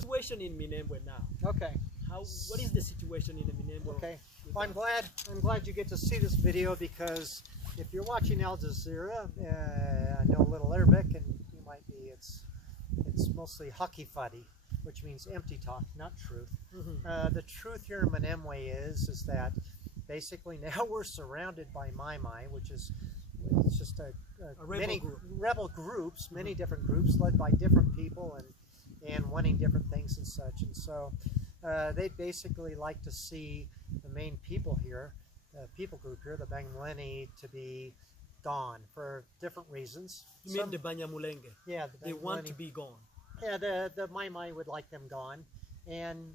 Situation in Minembwe now. Okay. What is the situation in the Minembwe? Okay. Well, I'm glad you get to see this video, because if you're watching Al Jazeera, I know a little Arabic, and you might be. It's mostly haki fadi, which means empty talk, not truth. The truth here in Minembwe is that basically now we're surrounded by Mai, which is it's just many rebel groups, many different groups led by different people and wanting different things and such. And so they basically like to see the main people here, the people group here, the Banyamulenge, to be gone for different reasons. You mean the Banyamulenge? Yeah, they want to be gone. Yeah, the Mai would like them gone, and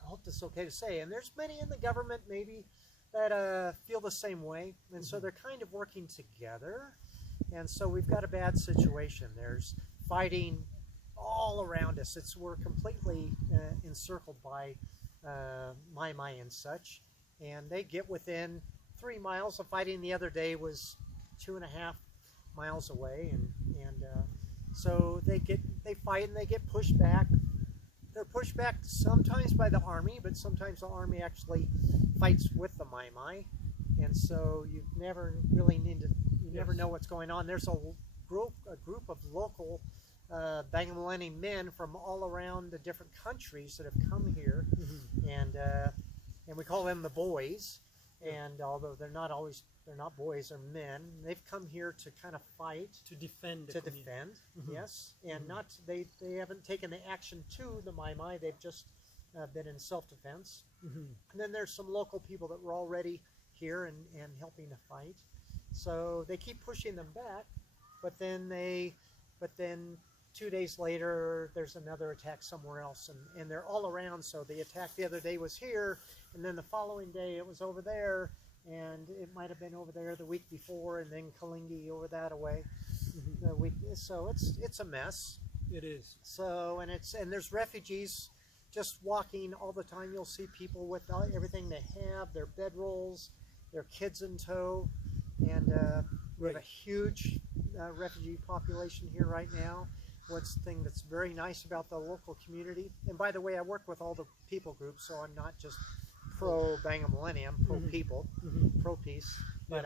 I hope this is okay to say. And there's many in the government maybe that feel the same way, and so they're kind of working together. And so we've got a bad situation. There's fighting all around us. We're completely encircled by Mai and such, and they get within 3 miles of fighting. The other day was 2.5 miles away, and so they fight and they get pushed back. They're pushed back sometimes by the army, but sometimes the army actually fights with the Mai, and so you never really never know what's going on. There's a group of local Banyamulenge men from all around the different countries that have come here, and we call them the boys. And although they're not boys, they're men. They've come here to kind of fight, to defend, yes, and not they haven't taken the action to the Mai. They've just been in self-defense. And then there's some local people that were already here and helping to fight. So they keep pushing them back, but then 2 days later, there's another attack somewhere else, and they're all around. So the attack the other day was here, and then the following day it was over there, and it might have been over there the week before, and then Kalingi over that away. So it's a mess. It is. So and there's refugees just walking all the time. You'll see people with everything they have, their bedrolls, their kids in tow, and we have a huge refugee population here right now. What's the thing that's very nice about the local community, and by the way, I work with all the people groups, so I'm not just pro Banyamulenge, I'm pro people, pro peace. But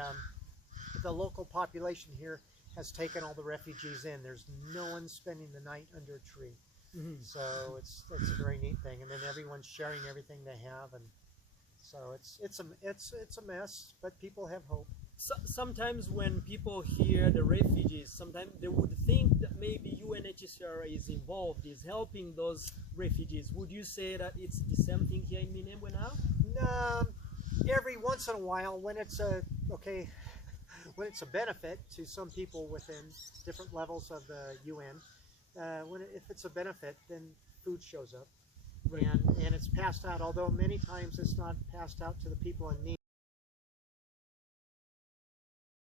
the local population here has taken all the refugees in. There's no one spending the night under a tree. So it's a very neat thing, and then everyone's sharing everything they have, and so it's a mess, but people have hope. Sometimes when people hear the refugees, sometimes they would think that maybe UNHCR is involved, is helping those refugees. Would you say that it's the same thing here in Minembwe now? Every once in a while, when it's a benefit to some people within different levels of the UN, if it's a benefit, then food shows up, and it's passed out. Although many times it's not passed out to the people in need.